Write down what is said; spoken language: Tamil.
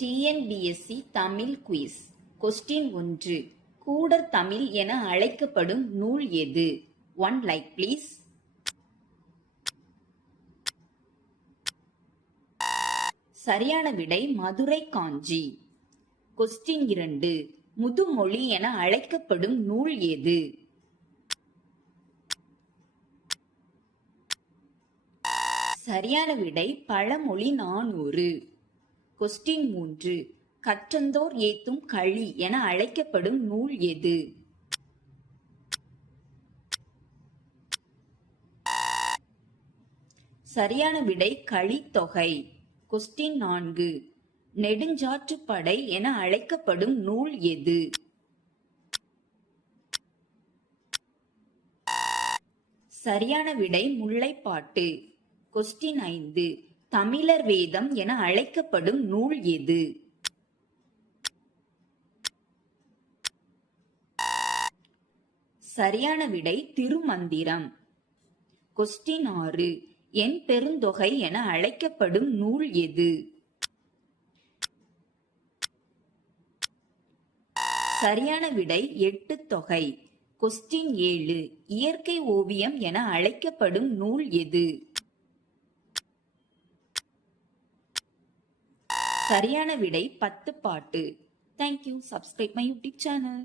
TNPSC Tamil quiz. கொஸ்டின் 1. கூடர் தமிழ் என அழைக்கப்படும் நூல் எது? 1 லைக் ப்ளீஸ். சரியான விடை மதுரை காஞ்சி. கொஸ்டின் 2. முதுமொழி என அழைக்கப்படும் நூல் எது? சரியான விடை பழமொழி 400. கொஸ்டின் 3. கற்றந்தோர் ஏத்தும் களி என அழைக்கப்படும் நூல் எது? சரியான விடை கலித்தொகை. கொஸ்டின் 4. நெடுஞ்சாற்றுப்படை என அழைக்கப்படும் நூல் எது? சரியான விடை முல்லைப்பாட்டு. கொஸ்டின் 5. தமிழர் வேதம் என அழைக்கப்படும் நூல் எது? சரியான விடை திருமந்திரம். கொஸ்டின் 6. என் பெருந்தொகை என அழைக்கப்படும் நூல் எது? சரியான விடை எட்டுத்தொகை. கொஸ்டின் 7. இயற்கை ஓவியம் என அழைக்கப்படும் நூல் எது? சரியான விடை 10 பாட்டு. Thank you. Subscribe my YouTube channel.